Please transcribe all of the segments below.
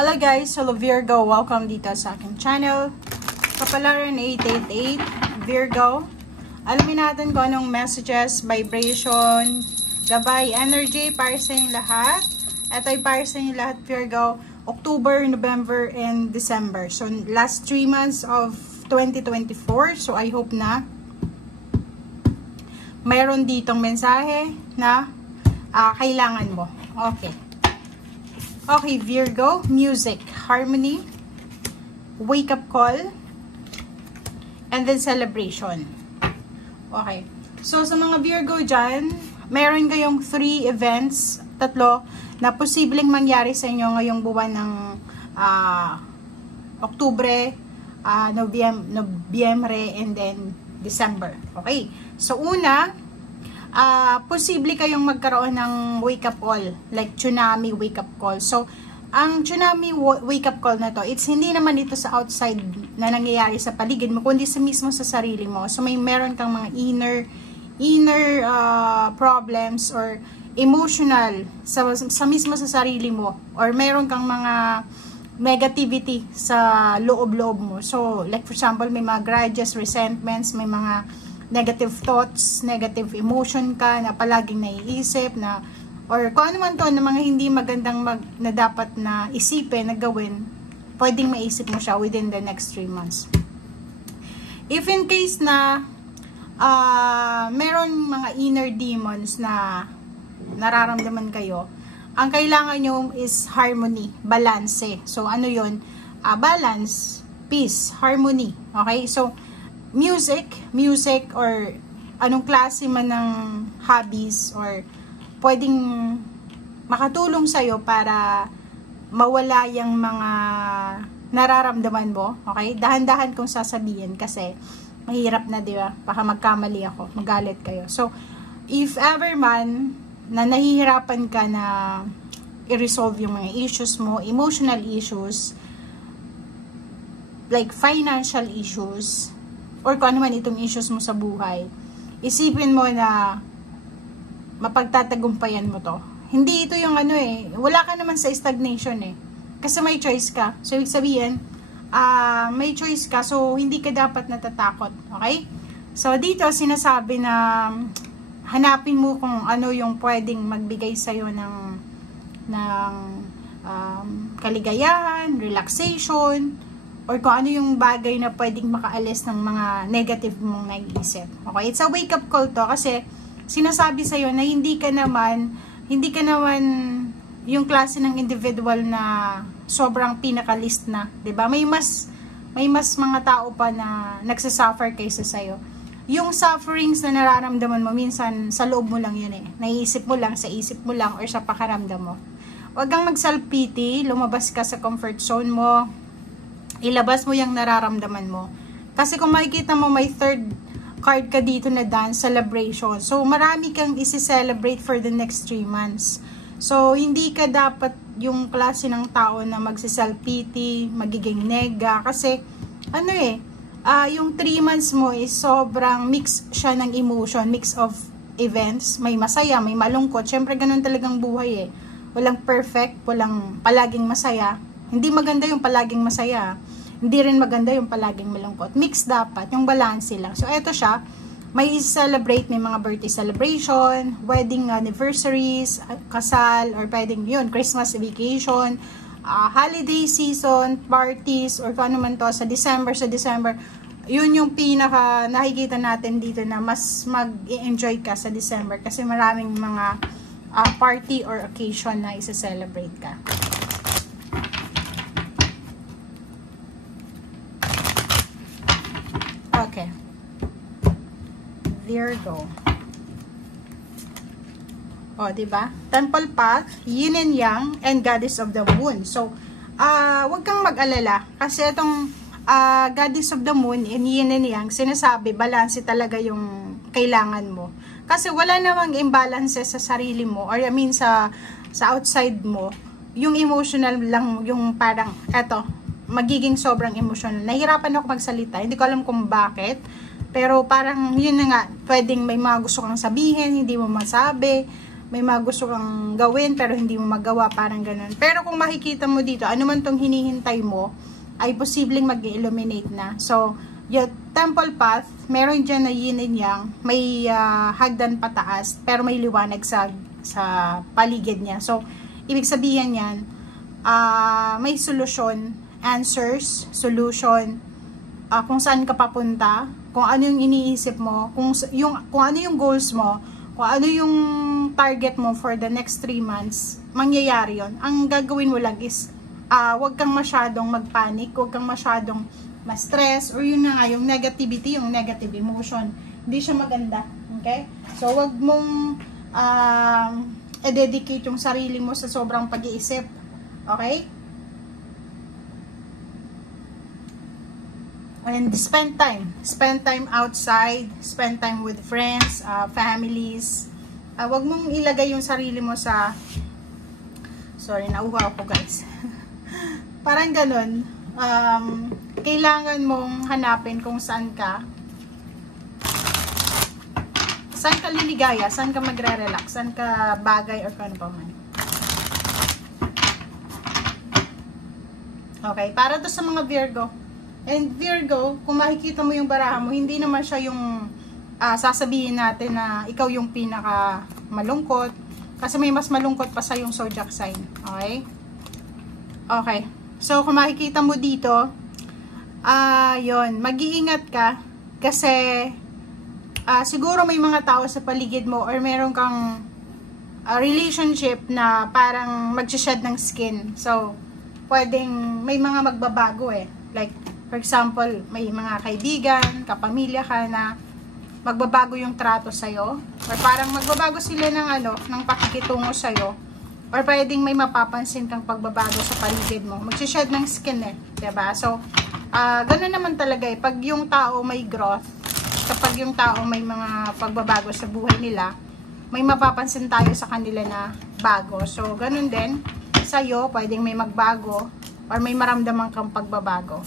Hello guys, hello Virgo, welcome dito sa aking channel. Kapalaran 888 Virgo. Alamin natin kung anong messages, vibration, gabay, energy para sa inyong lahat. Ito ay para sa inyong lahat Virgo, October, November, and December. So last 3 months of 2024. So I hope na mayroon ditong mensahe na kailangan mo. Okay. Okay, Virgo, music, harmony, wake-up call, and then celebration. Okay. So, sa mga Virgo dyan, meron kayong 3 events, 3, na posibleng mangyari sa inyo ngayong buwan ng Oktubre, Nobyembre, and then December. Okay. So, una, posible kayong magkaroon ng wake-up call, like tsunami wake-up call. So, ang tsunami wake-up call na to, it's hindi naman ito sa outside na nangyayari sa paligid mo, kundi sa mismo sa sarili mo. So, meron kang mga inner problems or emotional sa mismo sa sarili mo, or meron kang mga negativity sa loob-loob mo. So, like for example, may mga grudges, resentments, may mga negative thoughts, negative emotion ka na palaging naiisip na, or kung ano man to na mga hindi magandang na dapat na isipin, na gawin, pwedeng maisip mo siya within the next 3 months. If in case na meron mga inner demons na nararamdaman kayo, ang kailangan nyo is harmony, balance. So ano yun? Balance, peace, harmony. Okay? So music or anong klase man ng hobbies or pwedeng makatulong sa'yo para mawala yung mga nararamdaman mo. Okay? Dahan-dahan kong sasabihin kasi mahirap na, di ba? Baka magkamali ako, magalit kayo. So, if ever man na nahihirapan ka na i-resolve yung mga issues mo, emotional issues, like financial issues, or kung ano man itong issues mo sa buhay, isipin mo na mapagtatagumpayan mo to. Hindi ito yung wala ka naman sa stagnation kasi may choice ka. So, ibig sabihin, may choice ka, so hindi ka dapat natatakot. Okay? So, dito sinasabi na hanapin mo kung ano yung pwedeng magbigay sa'yo ng kaligayahan, relaxation, or kung ano yung bagay na pwedeng makaalis ng mga negative mong naiisip. Okay? It's a wake-up call to kasi sinasabi sa'yo na hindi ka naman yung klase ng individual na sobrang pinakalist na. Diba? May mas mga tao pa na nagsasuffer kaysa sa'yo. Yung sufferings na nararamdaman mo, minsan sa loob mo lang yun Naiisip mo lang, sa isip mo lang, or sa pakaramdam mo. Huwag kang mag-self-pity, lumabas ka sa comfort zone mo, ilabas mo yung nararamdaman mo. Kasi kung makikita mo, may 3rd card ka dito na dance, celebration. So, marami kang isi-celebrate for the next 3 months. So, hindi ka dapat yung klase ng tao na magsi-self-pity, magiging nega. Kasi, yung 3 months mo is sobrang mix siya ng emotion, mix of events. May masaya, may malungkot. Siyempre, ganun talagang buhay Walang perfect, walang palaging masaya. Hindi maganda yung palaging masaya. Hindi rin maganda yung palaging malungkot. Mix dapat, yung balance lang. So, eto siya. May celebrate, may mga birthday celebration, wedding anniversaries, kasal, or pwedeng yun, Christmas vacation, holiday season, parties, or kung ano man to, sa December. Yun yung pinaka nakikita natin dito na mas mag-enjoy ka sa December kasi maraming mga party or occasion na isa-celebrate ka. Okay. Virgo. O, diba? Temple path, yin and yang, and goddess of the moon. So, wag kang mag-alala. Kasi itong goddess of the moon, and yin and yang, sinasabi, balance talaga yung kailangan mo. Kasi wala namang imbalance sa sarili mo, or I mean sa outside mo. Yung emotional lang, yung parang, magiging sobrang emotional. Nahirapan ako magsalita. Hindi ko alam kung bakit. Pero parang, yun na nga, pwedeng may mga gusto kang sabihin, hindi mo masabi. may mga gusto kang gawin pero hindi mo magawa, parang ganun. Pero kung makikita mo dito, ano man tong hinihintay mo, ay posibleng mag-illuminate na. So, yung temple path, meron dyan na yin and yang, may hagdan pataas, pero may liwanag sa paligid niya. So, ibig sabihin yan, may solusyon, answers, solution, kung saan ka papunta, kung ano yung iniisip mo, kung ano yung goals mo, kung ano yung target mo for the next 3 months, mangyayari yon. Ang gagawin mo lang is, wag kang masyadong magpanic, wag kang masyadong ma-stress, or yun na nga, yung negativity, yung negative emotion. Hindi siya maganda. Okay? So, wag mong i-dedicate yung sarili mo sa sobrang pag-iisip. Okay? And spend time. Spend time outside, spend time with friends, families. Wag mong ilagay yung sarili mo sa... Sorry, nauha ako guys. Parang ganun. Kailangan mong hanapin kung saan ka liligaya, saan ka magre-relax, saan ka bagay or kung ano pa man. Okay, para to sa mga Virgo. And Virgo, kung makikita mo yung baraha mo, hindi naman siya yung sasabihin natin na ikaw yung pinaka malungkot. Kasi may mas malungkot pa sa yung zodiac sign. Okay? Okay. So, kung makikita mo dito, yun, mag-iingat ka kasi siguro may mga tao sa paligid mo or meron kang relationship na parang mag-shed ng skin. So, pwedeng may mga magbabago eh. Like, for example, may mga kaibigan, kapamilya ka na magbabago yung trato sa'yo. Or parang magbabago sila ng pakikitungo sa'yo. Or pwedeng may mapapansin kang pagbabago sa paligid mo. Mag-shed ng skin eh. Diba? So, ganoon naman talaga eh. Pag yung tao may growth, kapag yung tao may mga pagbabago sa buhay nila, may mapapansin tayo sa kanila na bago. So, ganun din sa'yo, pwedeng may magbago or may maramdaman kang pagbabago.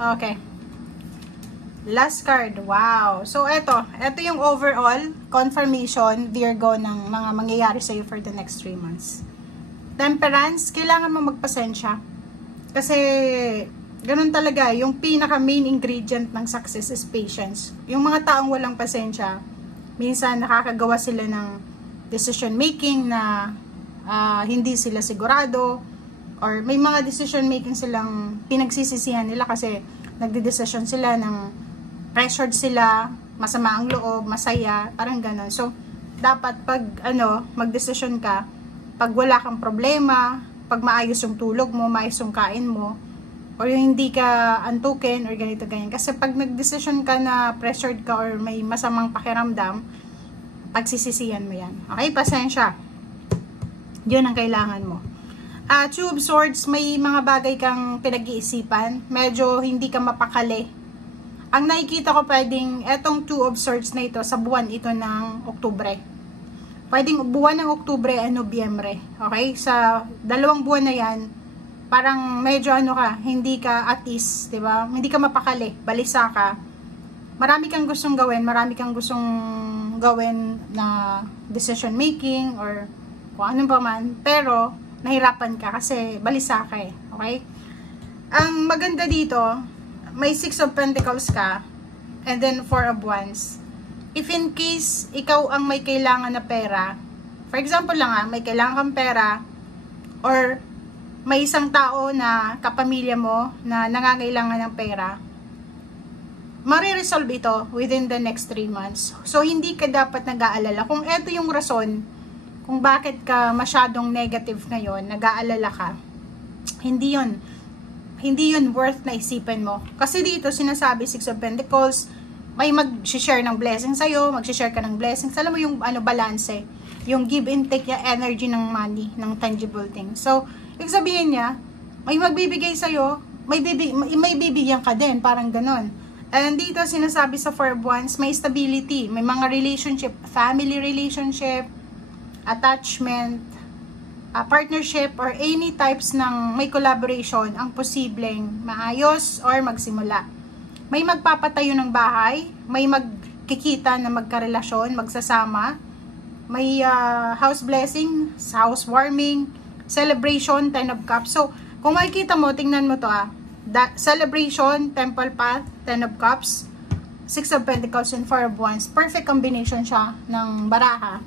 Okay. Last card. Wow. So, ito yung overall confirmation, Virgo, ng mga mangyayari sa'yo for the next 3 months. Temperance, kailangan mo magpasensya. Kasi, ganun talaga, yung pinaka main ingredient ng success is patience. Yung mga taong walang pasensya, minsan nakakagawa sila ng decision making na hindi sila sigurado, or may mga decision making silang pinagsisisihan nila kasi nagde-decision sila ng pressured sila, masama ang loob, masaya, parang ganun. So, dapat pag mag-decision ka, pag wala kang problema, pag maayos yung tulog mo, maayos yung kain mo, or yung hindi ka antukin, or ganito, ganyan. Kasi pag nag-decision ka na pressured ka, or may masamang pakiramdam, pagsisisihan mo yan. Okay, pasensya. Yun ang kailangan mo. Two of Swords, may mga bagay kang pinag-iisipan, medyo hindi ka mapakali. Ang nakikita ko pwedeng, etong Two of Swords na ito, sa buwan ito ng Oktubre. Pwedeng buwan ng Oktubre at Nobyembre. Okay? Sa 2 buwan na yan, parang medyo hindi ka at ease, diba? Hindi ka mapakali, balisa ka. Marami kang gustong gawin na decision making or kung ano pa man, pero nahirapan ka kasi balisa ka eh. Okay? Ang maganda dito, may 6 of Pentacles ka, and then 4 of Wands. If in case, ikaw ang may kailangan na pera, for example lang may kailangan kang pera, or may isang tao na kapamilya mo na nangangailangan ng pera, mariresolve ito within the next 3 months. So, hindi ka dapat nag-aalala. Kung eto yung rason, kung bakit ka masyadong negative ngayon, nag-aalala ka, hindi yun worth na isipin mo. Kasi dito, sinasabi 6 of Pentacles, may mag-share ng blessing sa'yo, mag-share ka ng blessings. Alam mo yung balance eh. Yung give and take yung energy ng money, ng tangible thing. So, ibig sabihin niya, may magbibigay sa'yo, may bibigyan ka din, parang ganon. And dito, sinasabi sa 4 of Wands, may stability, may mga relationship, family relationship, attachment, partnership, or any types ng may collaboration ang posibleng maayos or magsimula. May magpapatayo ng bahay, may magkikita na magkarelasyon, magsasama, may house blessing, housewarming, celebration, 10 of cups. So, kung makikita mo, tingnan mo to celebration, temple path, 10 of cups, 6 of pentacles, and 4 of wands. Perfect combination siya ng baraha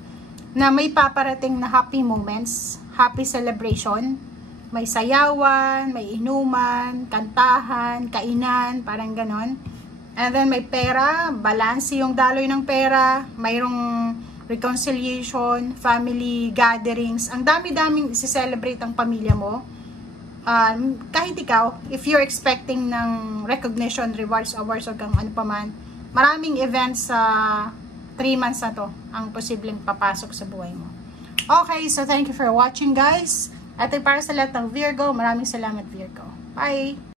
na may paparating na happy moments, happy celebration, may sayawan, may inuman, kantahan, kainan, parang ganon. And then may pera, balance yung daloy ng pera, mayroong reconciliation, family gatherings. Ang dami-daming isi-celebrate ang pamilya mo. Kahit ikaw, if you're expecting ng recognition, rewards, awards, o kang ano pa man, maraming events sa 3 months na to ang posibleng papasok sa buhay mo. Okay, so thank you for watching, guys. At para sa lahat ng Virgo, maraming salamat, Virgo. Bye!